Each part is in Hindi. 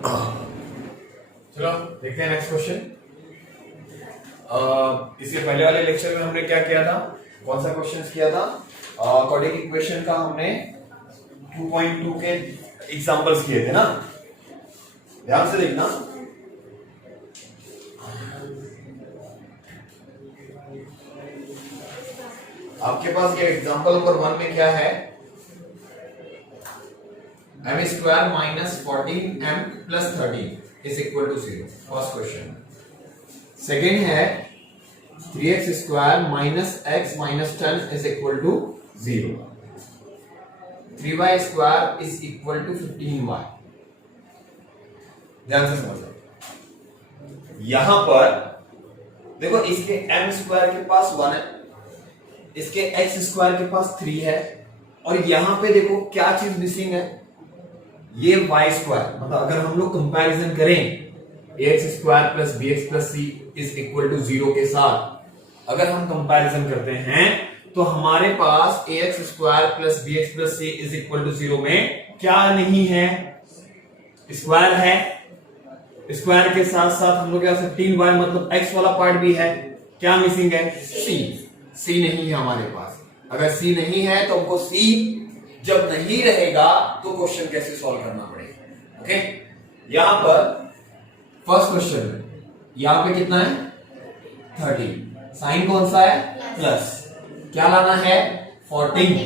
चलो देखते हैं नेक्स्ट क्वेश्चन। इसके पहले वाले लेक्चर में हमने क्या किया था, कौन सा क्वेश्चन किया था? क्वाड्रेटिक इक्वेशन का हमने 2.2 के एग्जांपल्स किए थे ना, ध्यान से देखना। आपके पास ये एग्जांपल नंबर 1 में क्या है? m square minus 14m plus 13 is equal to 0, first question. Second है 3x square minus x minus 10 is equal to 0, 3y square is equal to 15y। ध्यान से समझो, यहां पर देखो इसके m स्क्वायर के पास 1 है, इसके x स्क्वायर के पास 3 है, और यहां पे देखो क्या चीज मिसिंग है, ये y स्क्वायर। मतलब अगर हम लोग कंपैरिजन करें ax square plus bx plus c is equal to 0 के साथ, अगर हम कंपैरिजन करते हैं तो हमारे पास ax square plus bx plus c is equal to 0 में क्या नहीं है? स्क्वायर है। स्क्वायर के साथ साथ हम लोग 15y मतलब x वाला पार्ट भी है। क्या मिसिंग है? c नहीं है हमारे पास। अगर c नहीं है तो हमको c जब नहीं रहेगा तो क्वेश्चन कैसे सॉल्व करना पड़ेगा। ओके, यहां पर फर्स्ट क्वेश्चन में यहां पे कितना है? 13, साइन कौन सा है? प्लस। क्या लाना है? 14।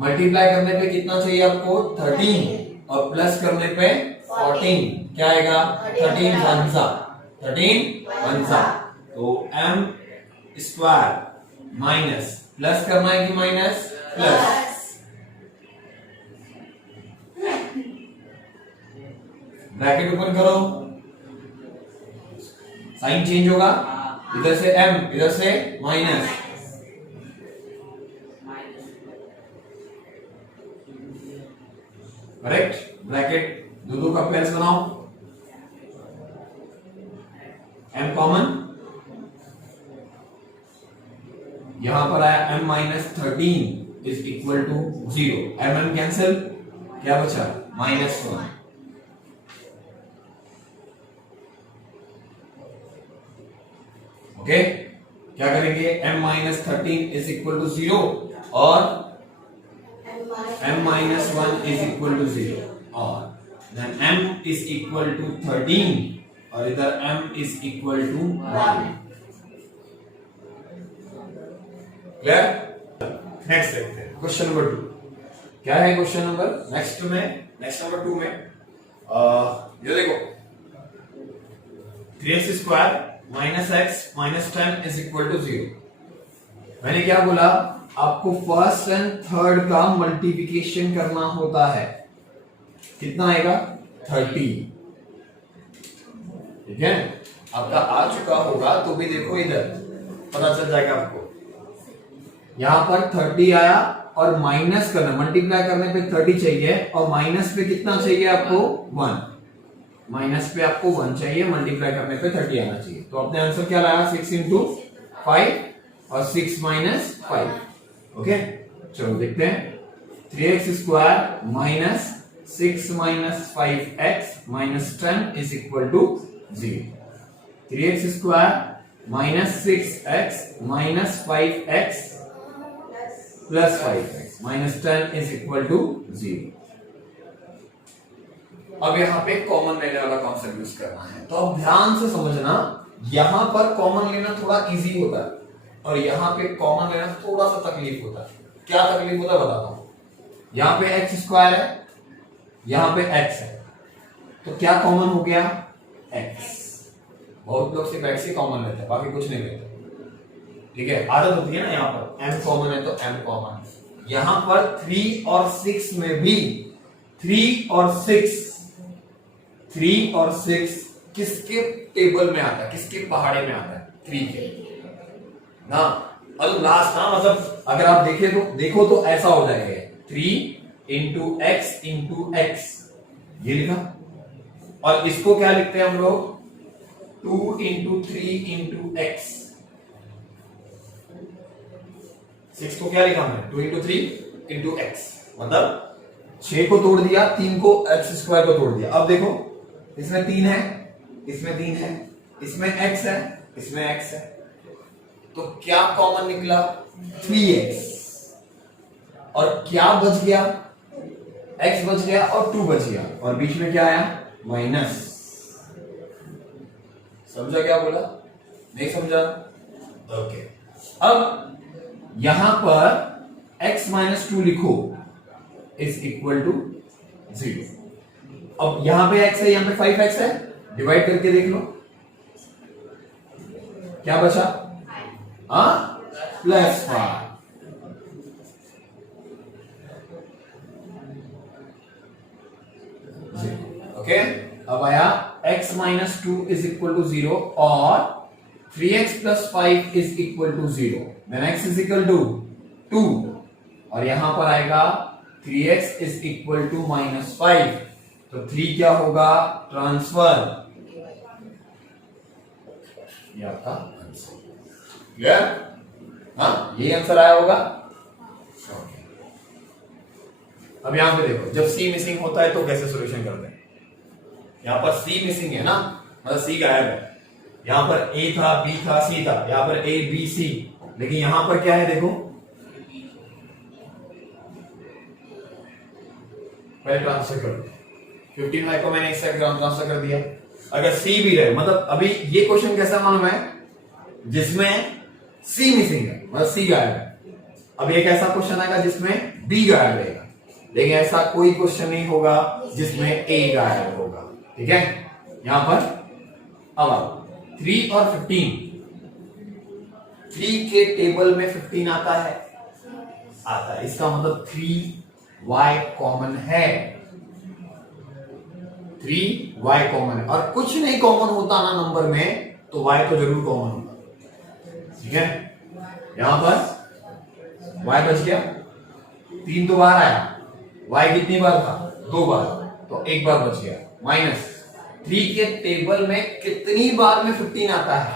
मल्टीप्लाई करने पे कितना चाहिए आपको? 13, और प्लस करने पे 14। क्या आएगा? 13 पंसा। तो m स्क्वायर माइनस, प्लस करना है कि माइनस? प्लस। ब्रैकेट ओपन करो, साइन चेंज होगा, इधर से m इधर से माइनस। करेक्ट। ब्रैकेट दो का पेयर्स बनाओ, m कॉमन, यहां पर आया m minus 13 is equal to 0, m cancel, क्या बचा? -1। ओके, क्या करेंगे? m minus 13 is equal to 0 और m minus 1 is equal to 0, और then m is equal to 13 और इधर m is equal to 1। Clear? Next देखते हैं क्वेश्चन नंबर 2। क्या है क्वेश्चन नंबर नेक्स्ट नंबर 2 में ये देखो 3x square minus x minus 10 is equal to 0। मैंने क्या बोला? आपको फर्स्ट एंड थर्ड का मल्टीप्लिकेशन करना होता है। कितना आएगा? 30। ठीक है, आपका आ चुका होगा तो भी देखो इधर पता चल जाएगा आपको। यहां पर 30 आया और माइनस करना, मल्टीप्लाई करने पे 30 चाहिए और माइनस पे कितना चाहिए आपको? 1। माइनस पे आपको 1 चाहिए, मल्टीप्लाई करने पे 30 आना चाहिए। तो अपने आंसर क्या लाया? 6 इंटू 5 और 6 माइनस 5। ओके, चलो देखते हैं। 3x square minus 6 minus 5x minus 10 is equal to 0। 3x square minus 6x minus 5x plus 5x minus 10 is equal to 0। अब यहां पे कॉमन लेने वाला कॉन्सेप्ट यूज करना है, तो अब ध्यान से समझना, यहां पर कॉमन लेना थोड़ा इजी होता है और यहां पे कॉमन लेना थोड़ा सा तकलीफ होता है। क्या तकलीफ होता है बताता हूं। यहां पे x स्क्वायर है, यहां पे x है, तो क्या कॉमन हो गया? x। बहुत लोग सिर्फ x ही कॉमन लेते हैं, बाकी कुछ नहीं लेते। ठीक है, आदत होती है ना, यहां पर m कॉमन है तो m कॉमन। यहां पर 3 और 6 में भी 3 और 6 किसके टेबल में आता है? किसके पहाड़े में आता है? 3 के ना। अब लास्ट ना, मतलब अगर आप देखो तो ऐसा हो जाएगा 3 इंटू x ये लिखा, और इसको क्या लिखते हैं हम लोग? 2 इंटू 3 इंटू x। 6 को क्या लिखा हमने? 2 इंटू 3 इंटू x, मतलब 6 को तोड़ दिया, 3 को x स्क्वायर को तोड़ दिया। अब देखो इसमें 3 है, इसमें 3 है, इसमें x है, इसमें x है, तो क्या कॉमन निकला? 3x। और क्या बच गया? x बच गया और 2 बच गया, और बीच में क्या आया? माइनस। समझा क्या बोला? नहीं समझा? ओके। अब यहां पर x माइनस 2 लिखो इज इक्वल टू 0। अब यहां पे x है, यहां पे 5x है, डिवाइड करके देख लो क्या बचा? +5। ओके, अब आया x minus 2 is equal to 0 और 3x plus 5 is equal to 0। Then x is equal to 2 और यहां पर आएगा 3x इज इक्वल टू -5। तो 3 क्या होगा? ट्रांसफर। ये आपका आंसर। क्लियर? हाँ, यही आंसर आया होगा। अब यहां पे देखो, जब C मिसिंग होता है तो कैसे सॉल्यूशन करते हैं? यहां पर C मिसिंग है ना, मतलब C गायब है। यहां पर A था, B था, C था, यहां पर A B C, लेकिन यहां पर क्या है देखो, पहले ट्रांसफर कर दो। 15y को मैंने इस साइड ट्रांसफर कर दिया। अगर C भी रहे, मतलब अभी ये क्वेश्चन कैसा मालूम है? जिसमें C मिसिंग है, मतलब C गायब है। अब एक ऐसा क्वेश्चन आएगा जिसमें B गायब रहेगा, लेकिन ऐसा कोई क्वेश्चन नहीं होगा जिसमें A गायब होगा। ठीक है, यहां पर अब आओ 3 और 15। 3 के टेबल में 15 आता है, आता है, इसका मतलब 3y कॉमन है। 3y कॉमन है, और कुछ नहीं कॉमन होता ना नंबर में, तो y तो जरूर कॉमन होगा। ठीक है, यहां पर y बच गया, 3 तो बाहर आया, y कितनी बार था? 2 बार, तो 1 बार बच गया। माइनस 3 के टेबल में कितनी बार में 15 आता है?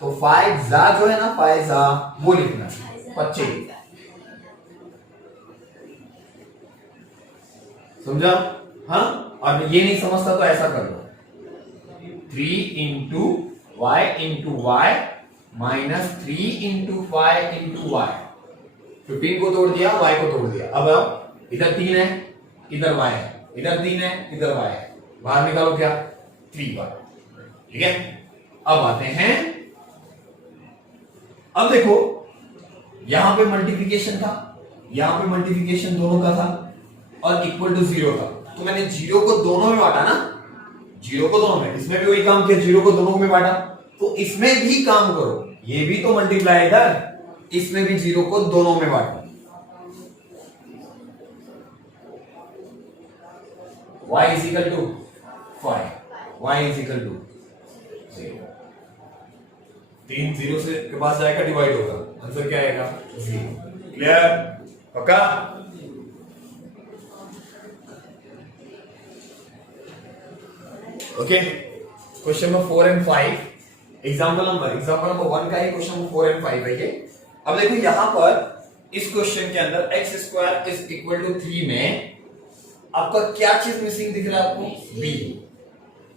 तो 5 जा जो है ना, 5 जा वो लिखना, 25। समझा? हाँ, और ये नहीं समझता तो ऐसा कर लो, 3 into y into y minus 3 into 5 into y. 15 को तोड़ दिया, y को तोड़ दिया। अब इधर 3 है, इधर y है, इधर 3 है, इधर y है, बाहर निकालो क्या? 3y। ठीक है, अब आते हैं, अब देखो यहां पे मल्टीप्लिकेशन था, यहां पे मल्टीप्लिकेशन दोनों का था और इक्वल टू 0 था, तो मैंने 0 को दोनों में बांटा ना, 0 को दोनों में, इसमें भी वही काम किया, 0 को दोनों में बांटा, तो इसमें भी काम करो, ये भी तो मल्टीप्लाई है इधर, इसमें भी 0 को दोनों में बांटो। y is equal to 5, y is equal to 0। 3 0 से के पास जाएगा, डिवाइड होगा, आंसर क्या आएगा? 0। क्लियर? पक्का? Okay, question number 4 and 5, example number 1 का ही क्वेश्चन नंबर 4 एंड 5 है ये। अब देखो यहां पर इस क्वेश्चन के अंदर x square is equal to 3 में आपका क्या चीज मिसिंग दिख रहा है आपको? b।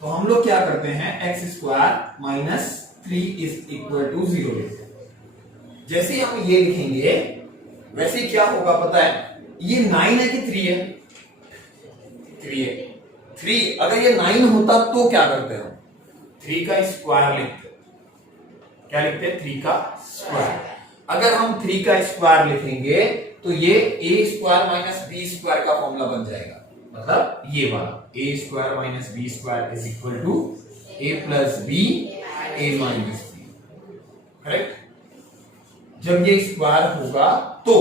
तो हम लोग क्या करते हैं, x square minus 3 is equal to 0 लेते हैं। जैसे ही हम ये लिखेंगे वैसे क्या होगा पता है, ये 9 है कि 3 है? 3 है। 3 अगर ये 9 होता तो क्या करते हैं? 3 का स्क्वायर लिखते। क्या लिखते हैं? 3 का स्क्वायर। अगर हम 3 का स्क्वायर लिखेंगे तो ये a square minus b square का फॉर्मूला बन जाएगा, मतलब ये वाला a square minus b square is equal to a plus b a minus b. Correct? जब ये स्क्वायर होगा तो,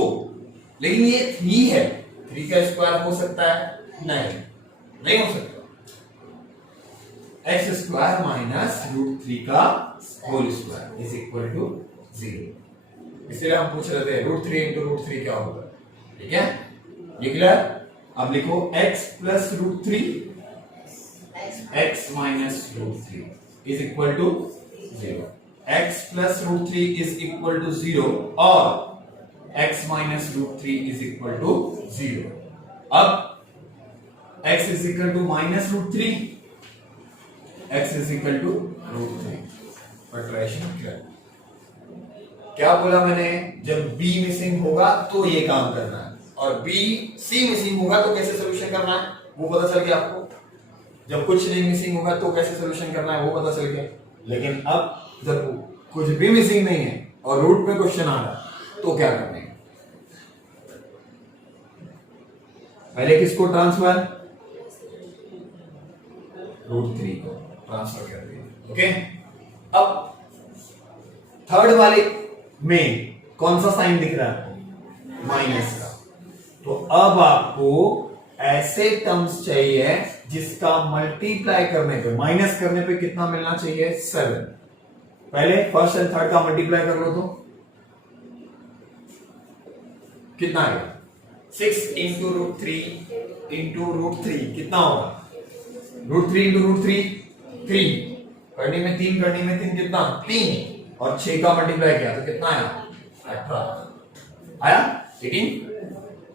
लेकिन ये 3 है, 3 का स्क्वायर हो सकता है? नहीं हो सकता। x स्क्वायर माइनस √3 का whole square is equal to 0। इसलिए हम पूछ रहे थे √3 इंटू √3 क्या होगा। ठीक है, ये क्लियर? अब लिखो x plus √3, x minus √3 is equal to 0। x plus √3 is equal to 0 और x minus √3 is equal to 0। अब x is equal to minus √3 x is equal to √3। Factorization क्या क्या बोला मैंने, जब b मिसिंग होगा तो ये काम करना है, और b c मिसिंग होगा तो कैसे सोल्यूशन करना है वो पता चल गया आपको। जब कुछ नहीं मिसिंग होगा तो कैसे सोल्यूशन करना है वो पता चल गया। लेकिन अब जब कुछ भी मिसिंग नहीं है और रूट में क्वेश्चन आ रहा है तो क्या करना है, पहले किसको ट्रांसफर, √3 को ट्रांसफर कर दिया। ओके, अब थर्ड वाले में कौन सा साइन दिख रहा है आपको, माइनस का। तो अब आपको ऐसे टर्म्स चाहिए जिसका मल्टीप्लाई करने पे, माइनस करने पे कितना मिलना चाहिए, 7। पहले फर्स्ट एंड थर्ड का मल्टीप्लाई कर लो तो कितना आएगा, 6 इंटू √3 कितना होगा, √3 इंटू √3 3, करने में 3 करने में 3 कितना 3, और 6 का मल्टीप्लाई किया तो कितना आया 18 आया 18।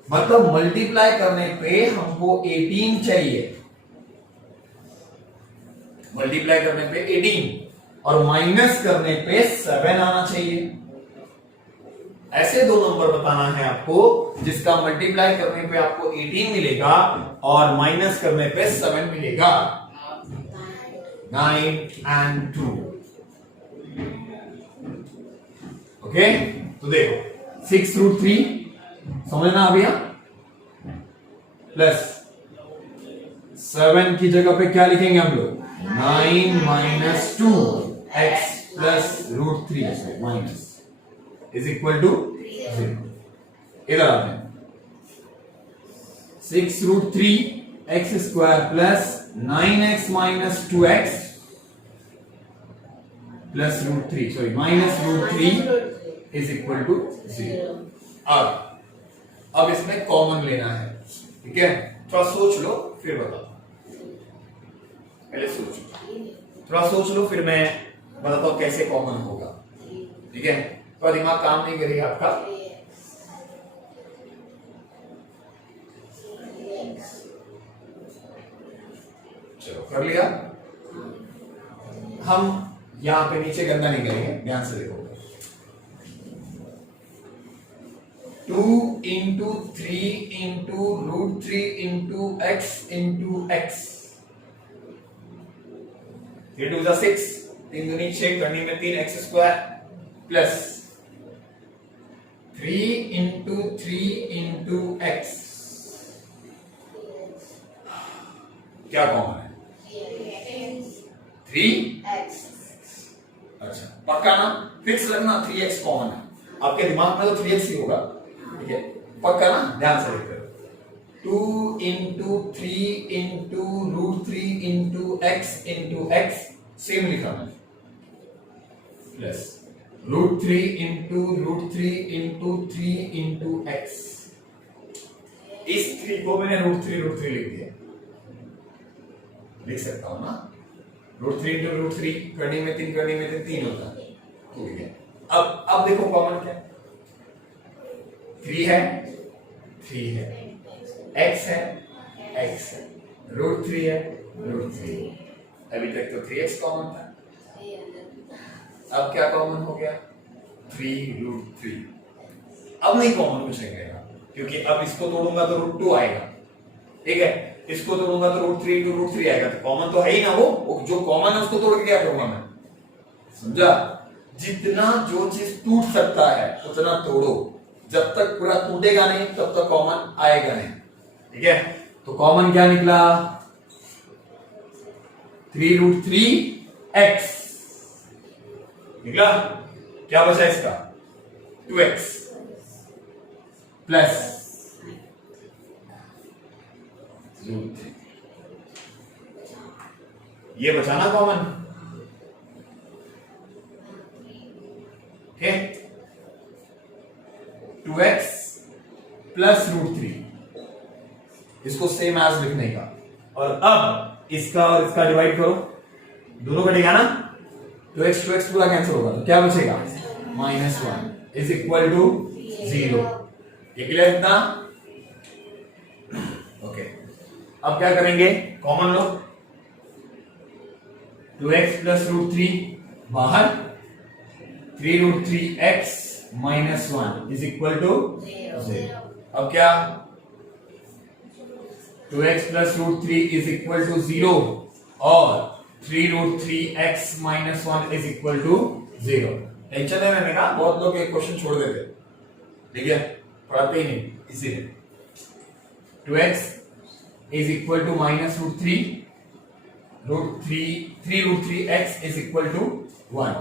मतलब मल्टीप्लाई करने पे हमको 18 चाहिए, मल्टीप्लाई करने पे 18 और माइनस करने पे 7 आना चाहिए। ऐसे दो नंबर बताना है आपको जिसका मल्टीप्लाई करने पे आपको 18 मिलेगा और माइनस करने पे 7 मिलेगा, 9 and 2। ओके, तो देखो 6√3 समझना अभी, प्लस 7 की जगह पे क्या लिखेंगे हम लोग, 9 minus 2 x plus √3 minus is equal to 0। इधर आते हैं, 6√3 x square plus 9x minus 2x plus √3, sorry minus √3 is equal to 0। अब इसमें कॉमन लेना है, ठीक है, थोड़ा सोच लो फिर बताओ, पहले सोचो, थोड़ा सोच लो फिर मैं बताता हूं कैसे कॉमन होगा, ठीक है। तो दिमाग काम नहीं करेगा आपका, चलो कर लिया। हम यहां पे नीचे गंदा नहीं करेंगे, ध्यान से देखो, 2 into 3 into √3 into x into x, 3 2 6, 3 दूनी 6, करने में 3 x square plus 3 into 3 into x, क्या कॉमन है, 3x। अच्छा पक्का ना, फिक्स रखना 3x कॉमन है, आपके दिमाग में तो 3x ही होगा, ठीक है, पक्का ना, ध्यान से देखो, 2 into 3 into √3 into x same लिखा मैंने, plus √3 into √3 into 3 into x, इस 3 को मैंने √3 लिख दिया, लिख सकता हूं ना, √3 इंटू √3 करने में 3 करने में 3 होता है, ठीक है। अब देखो कॉमन क्या, 3 है, 3 है, x है, x है, √3 है, √3, अभी तक तो 3x कॉमन था, अब क्या कॉमन हो गया, 3√3। अब नहीं कॉमन कुछ निकलेगा, क्योंकि अब इसको तोड़ूंगा तो √2 आएगा, ठीक है, इसको तोड़ूंगा तो √3 इंटू √3 आएगा, तो कॉमन तो है ही ना, वो जो कॉमन है उसको तोड़ के क्या करूंगा मैं, समझा। जितना जो चीज टूट सकता है उतना तोड़ो, जब तक पूरा टूटेगा नहीं तब तक कॉमन आएगा नहीं, ठीक है। तो कॉमन क्या निकला, 3√3x निकला, क्या बचा इसका, 2x प्लस √3, ये बचा ना कॉमन, ठीक, 2x प्लस √3, इसको सेम एज लिखने का, और अब इसका और इसका डिवाइड करो, दोनों कटेगा ना, 2x पूरा कैंसिल होगा, तो क्या बचेगा, -1 इज इक्वल टू 0। ये क्लियर इतना, ओके। अब क्या करेंगे, कॉमन लो, 2x प्लस रूट 3 बाहर 3√3x minus 1 is equal to 0। अब क्या 2x plus root 3 is equal to 0 और 3√3x minus 1 is equal to 0। Tension है, मैंने कहा बहुत लोग एक क्वेश्चन छोड़ देते, ठीक है, पढ़ाते ही नहीं, इसीलिए 2x is equal to minus root 3√3x is equal to 1।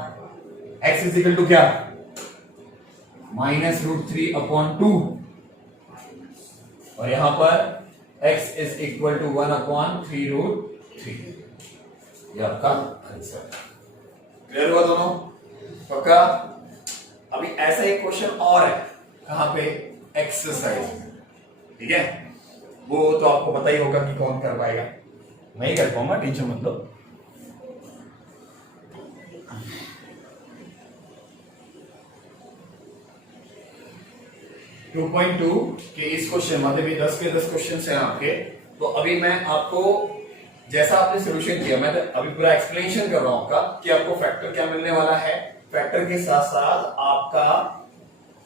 x is equal to क्या माइनस रूट 3 अपॉन 2 और यहां पर x is equal to 1 upon 3√3। ये आपका आंसर। क्लियर हुआ दोनों? पक्का? अभी ऐसा एक क्वेश्चन और है, कहां पे? एक्सरसाइज, ठीक है, वो तो आपको पता ही होगा कि कौन कर पाएगा। नहीं कर पाऊंगा, टेंशन मत लो। टू 2.2 के इस क्वेश्चन मतलब ये 10 के 10 क्वेश्चन हैं आपके। तो अभी मैं आपको जैसा आपने सोल्यूशन किया, मैं तो अभी पूरा एक्सप्लेनेशन कर रहा हूं आपका कि आपको फैक्टर क्या मिलने वाला है। फैक्टर के साथ साथ आपका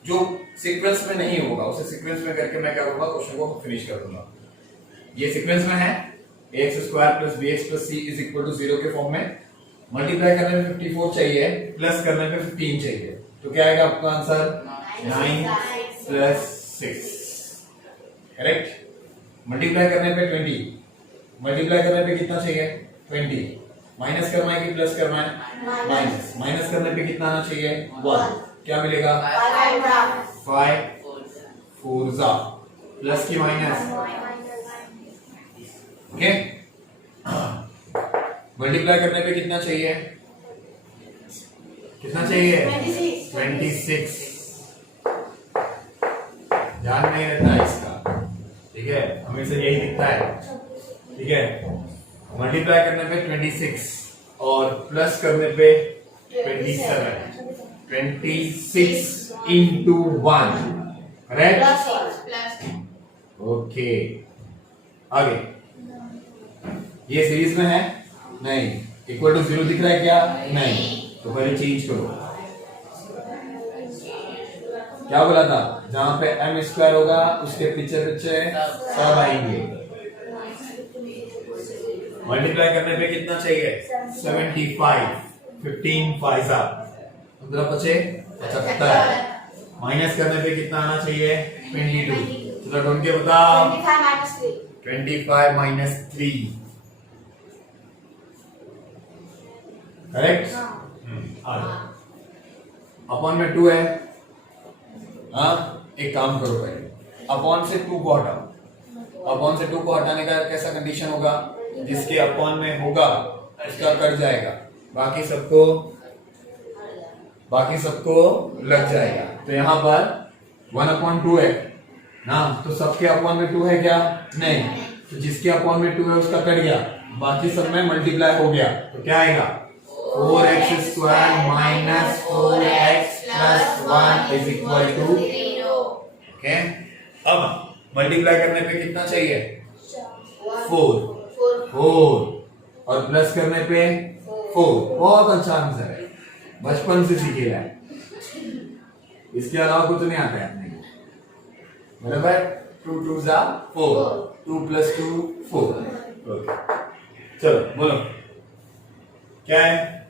जो सीक्वेंस में नहीं होगा उसे सीक्वेंस में करके मैं क्या करूंगा, क्वेश्चन को फिनिश कर दूंगा। ये सीक्वेंस में है ax square plus bx plus c is equal to 0 के फॉर्म में। मल्टीप्लाई करने में 54 चाहिए, प्लस करने पे 15 चाहिए, तो क्या आएगा आपका आंसर? 9 plus 6, correct. मल्टीप्लाई करने पे 20, मल्टीप्लाई करने पे कितना चाहिए? 20। माइनस करना है कि प्लस करना है? माइनस। माइनस करने पे कितना आना चाहिए? 1। क्या मिलेगा? 5 4 प्लस की माइनस, ओके। मल्टीप्लाई करने पे कितना चाहिए? कितना चाहिए? 26। ध्यान नहीं रहता है इसका, ठीक है, हमेशा यही दिखता है, ठीक है। मल्टीप्लाई करने पे 26 और प्लस करने पे 27। 26 इंटू 1, करेक्ट? ओके, आगे ये सीरीज में है? नहीं। इक्वल टू 0 दिख रहा है क्या? नहीं। तो पहले चेंज करो। क्या बोला था? जहां पे m स्क्वायर होगा उसके पीछे पीछे सब आएंगे। मल्टीप्लाई करने पे कितना चाहिए? 75। 15 5 15 बचे 75। माइनस करने पे कितना आना चाहिए? 22। चलो ढूंढ के बताओ। 25 माइनस 3, करेक्ट? अपॉन में 2 है। हाँ, एक काम करो पहले, अपॉन से 2 को हटाओ। अपॉन से 2 को हटाने का कैसा कंडीशन होगा? जिसके अपॉन में होगा उसका कट जाएगा, बाकी सबको लग जाएगा। तो यहाँ पर 1/2 है ना, तो सबके अपॉन में 2 है क्या? नहीं। तो जिसके अपॉन में 2 है उसका कट गया, बाकी सब में मल्टीप्लाई हो गया, तो क्या आएगा? 4x square minus 4x plus 1 is equal to 0। Okay, अब मल्टीप्लाई करने पे कितना चाहिए? 4 और प्लस करने पे 4। बहुत अच्छा आंसर है, बचपन से सीखे है, इसके अलावा कुछ नहीं आता है अपने को, बराबर। 2 2 4, 2 प्लस 2 4। ओके, चलो बोलो क्या है?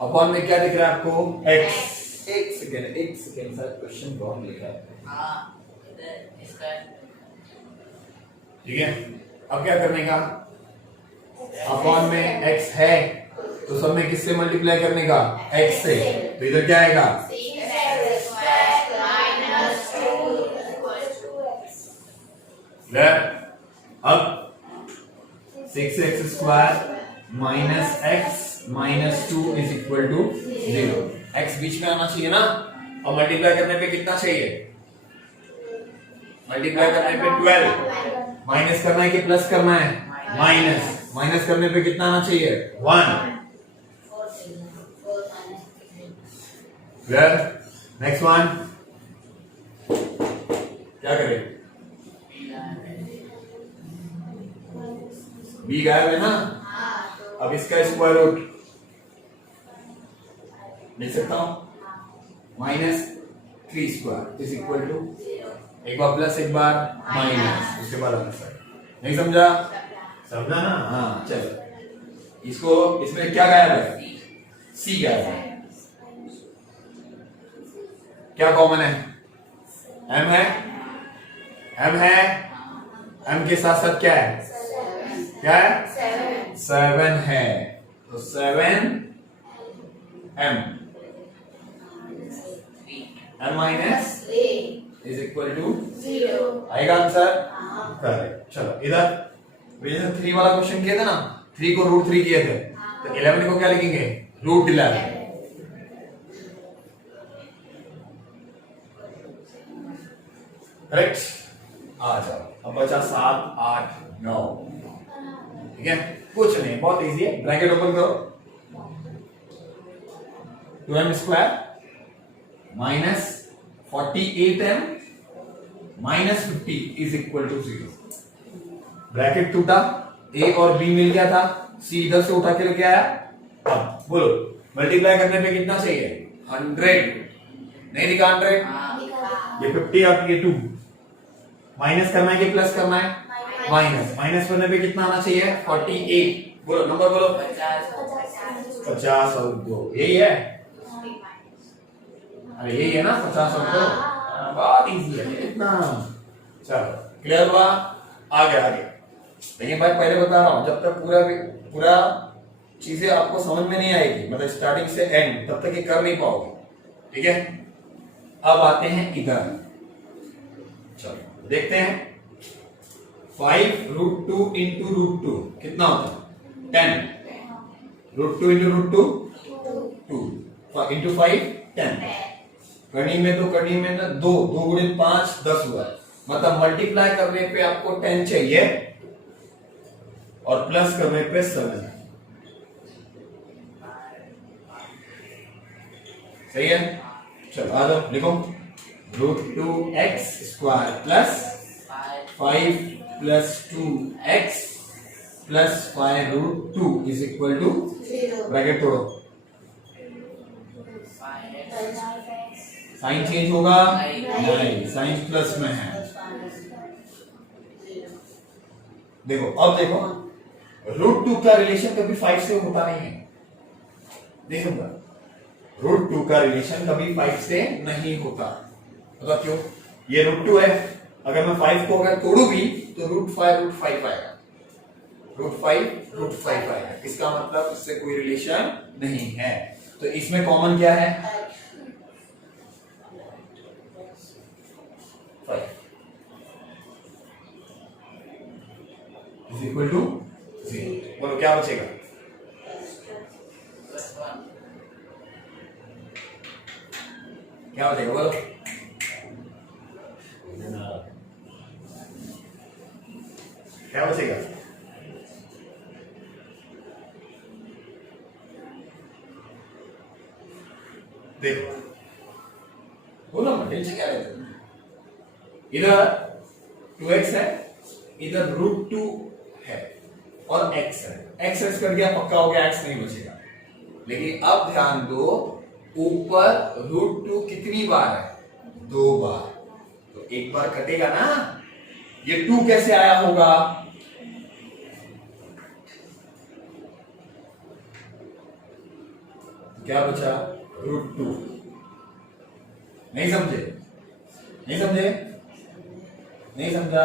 अपॉन में क्या दिख रहा है आपको? x। एक सेकेंड सर, क्वेश्चन रॉन्ग लिखा है। ठीक है, अब क्या करने का? अपॉन में x है तो सब में किससे मल्टीप्लाई करने का? x से। तो इधर क्या आएगा? अब 6x square minus x minus 2 is equal to 0। x बीच में आना चाहिए ना। और मल्टीप्लाई करने पे कितना चाहिए? मल्टीप्लाई करने पे 12। माइनस करना है कि प्लस करना है? माइनस करने पे कितना आना चाहिए? 1। नेक्स्ट वन, क्या करें? बी गायब है ना, अब इसका स्क्वायर रूट लिख सकता हूं, -3² इज इक्वल टू, एक बार प्लस एक बार माइनस, उसके बाद आंसर। नहीं समझा? समझा ना? हाँ चलो, इसको इसमें क्या गायब है? सी गायब है। क्या कॉमन है? एम है, एम है, एम के साथ साथ क्या है? क्या है? 7 है, तो 7 m, m minus is equal to 0। आएगा आंसर? करेक्ट। चलो इधर 3 वाला क्वेश्चन किया था ना, 3 को √3 किए थे, तो 11 को क्या लिखेंगे? √11। करेक्ट। आ जाओ, अब बचा 7, 8, 9। ठीक है, कुछ नहीं, बहुत इजी है। ब्रैकेट ओपन करो, 2m² minus 48m minus 50 is equal to 0। Bracket टूटा, ए और बी मिल गया था, सी इधर से उठा के लेके आया। अब बोलो, मल्टीप्लाई करने पे कितना चाहिए? 100। नहीं दिखा 100? ये 50 और ये 2। माइनस करना है कि प्लस करना है? माइनस। माइनस करने पे कितना आना चाहिए? 48। बोलो नंबर बोलो। 50 और 2, यही है? अरे यही है ना, 50 और 2। बहुत इजी है इतना। चलो क्लियर हुआ? आगे आगे। लेकिन भाई पहले बता रहा हूं, जब तक पूरा चीजें आपको समझ में नहीं आएगी, मतलब स्टार्टिंग से एंड, तब तक ये कर नहीं पाओगे। ठीक है, अब आते हैं इधर। चलो देखते हैं, 5√2 इंटू √2 कितना होता है? 10। √2 इंटू √2 2 इंटू 5 10। कड़ी में ना 2 गुणित 5 10 हुआ, मतलब मल्टीप्लाई करने पे आपको 10 चाहिए और प्लस करने पे 7। सही है? चलो आ जाओ, लिखो √2x² plus 5 plus 2x plus 5√2 is equal to 0। Bracket तोड़ो, साइन चेंज होगा? नहीं, साइन प्लस में है। देखो, अब देखो, √2 का रिलेशन कभी 5 से होता नहीं है। देखो, √2 का रिलेशन कभी 5 से नहीं होता। मतलब क्यों? ये √2 है, अगर मैं 5 को अगर तोड़ू भी तो √5 आएगा, √5 आएगा। इसका मतलब इससे कोई रिलेशन नहीं है। तो इसमें कॉमन क्या है? 5 इज इक्वल टू 0। बोलो क्या बचेगा? क्या बचेगा? बोलो। क्या बचेगा? देखो, बोलो ना, टेंशन क्या लेते? इधर 2x है, इधर √2 है और x है। x कर दिया, पक्का हो गया, x नहीं बचेगा। लेकिन अब ध्यान दो, ऊपर √2 कितनी बार है? 2 बार, तो एक बार कटेगा ना। ये 2 कैसे आया होगा? क्या बचा? √2। नहीं समझे? नहीं समझे? नहीं समझा?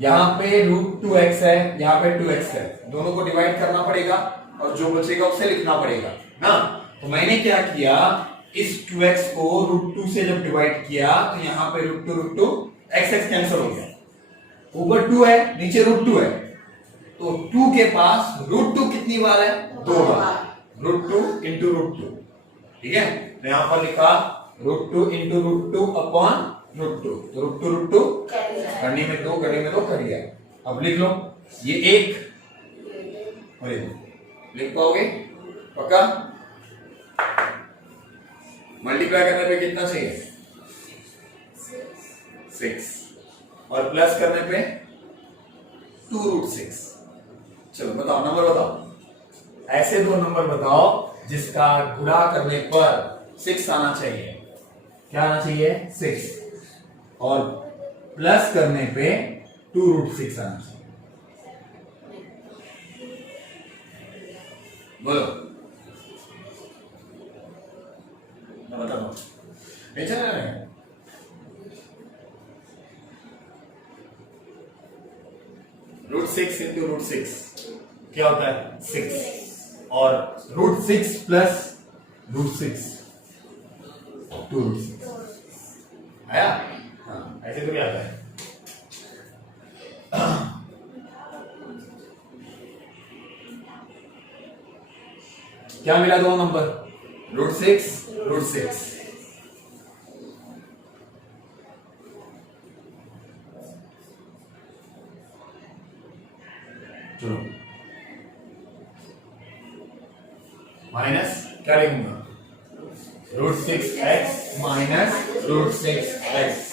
यहां पे √2x है, यहां पे 2x है, दोनों को डिवाइड करना पड़ेगा और जो बचेगा उसे लिखना पड़ेगा ना। तो मैंने क्या किया, इस 2x को √2 से जब डिवाइड किया तो यहां पे √2 x कैंसिल हो गया। ऊपर 2 है, नीचे √2 है, तो 2 के पास √2 कितनी बार है? 2 बार। √2 इंटू √2। ठीक है, तो यहां पर लिखा √2 इंटू √2 अपॉन √2। तो √2 करने में 2 कर दिया। अब लिख लो, ये 1 और ये 2 लिख पाओगे? पक्का? मल्टीप्लाई करने पे कितना चाहिए 6 और प्लस करने पे 2√6। चलो बताओ नंबर बताओ, ऐसे दो नंबर बताओ जिसका गुणा करने पर 6 आना चाहिए। क्या आना चाहिए 6 और प्लस करने पे 2√6 आना चाहिए। बोलो मैं बता दो √6 इंटू √6 क्या होता है 6 और √6 प्लस √6 2√6 आया। हाँ ऐसे तो क्या आता है। क्या मिला दो नंबर √6 √6। चलो माइनस क्या लिखूंगा √6x माइनस √6x।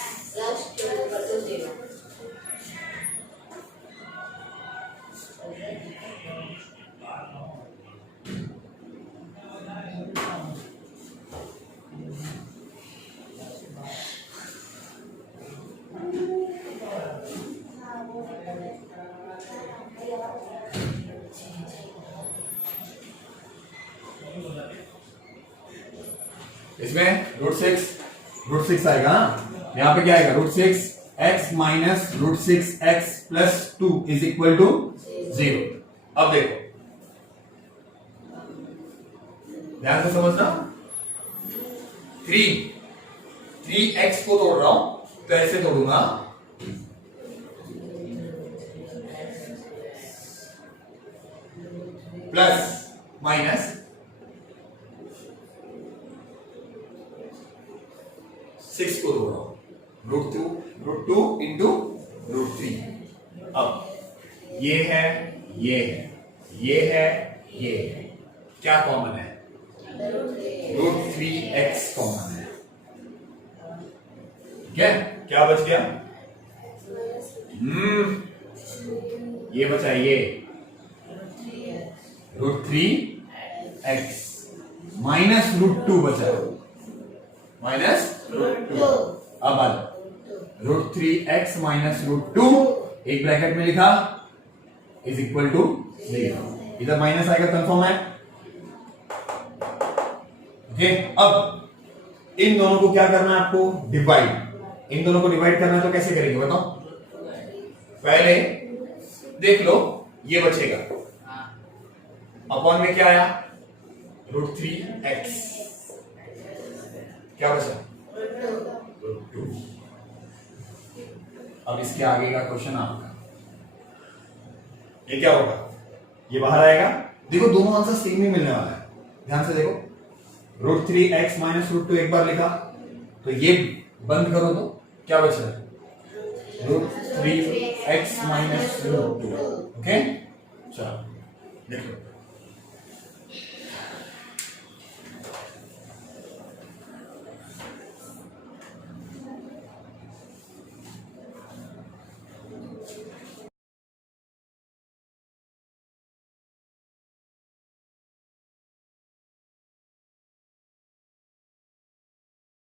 इसमें √6 आएगा। यहां पे क्या आएगा √6x minus √6x plus 2 is equal to 0। अब देखो ध्यान से समझना, 3x को तोड़ रहा हूं तो ऐसे तोड़ूंगा प्लस माइनस 6 को तोड़ रहा हूं √2 इंटू √3। अब ये है ये है ये है ये है, क्या कॉमन है √3x कॉमन है। ठीक है क्या बच गया ये बचा ये √3x माइनस √2 बचा माइनस √2। अब √3x माइनस √2 एक ब्रैकेट में लिखा इज इक्वल टू 0। इधर माइनस आएगा कंफर्म है। ओके अब इन दोनों को क्या करना है आपको डिवाइड। इन दोनों को डिवाइड करना है तो कैसे करेंगे बताओ। पहले देख लो ये बचेगा अपॉन में क्या आया √3x क्या बचा √2। अब इसके आगे का क्वेश्चन आपका ये क्या होगा ये बाहर आएगा। देखो दोनों आंसर सेम ही मिलने वाला है, ध्यान से देखो √3x माइनस √2 एक बार लिखा तो ये बंद करो तो क्या बचा √3x माइनस √2। ओके चलो देख लो